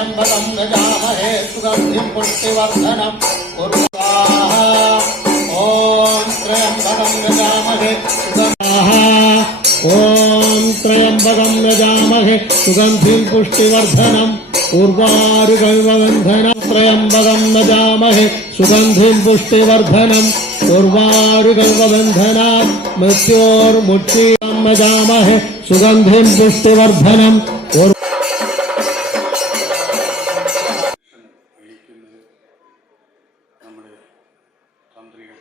त्र्यम्बकं यजामहे सुगन्धिं पुष्टिवर्धनम् उर्वाहा। ॐ त्र्यम्बकं यजामहे सुगन्धाः ॐ त्र्यम्बकं यजामहे सुगन्धिं पुष्टिवर्धनम् उर्वारुकविबन्धनं त्र्यम्बकं नजामहे सुगन्धिं पुष्टिवर्धनम् उर्वारुकविबन्धनात् मृत्योर्मुक्षीयं नजामहे सुगन्धिं पुष्टिवर्धनम् തന്ത്രികൾ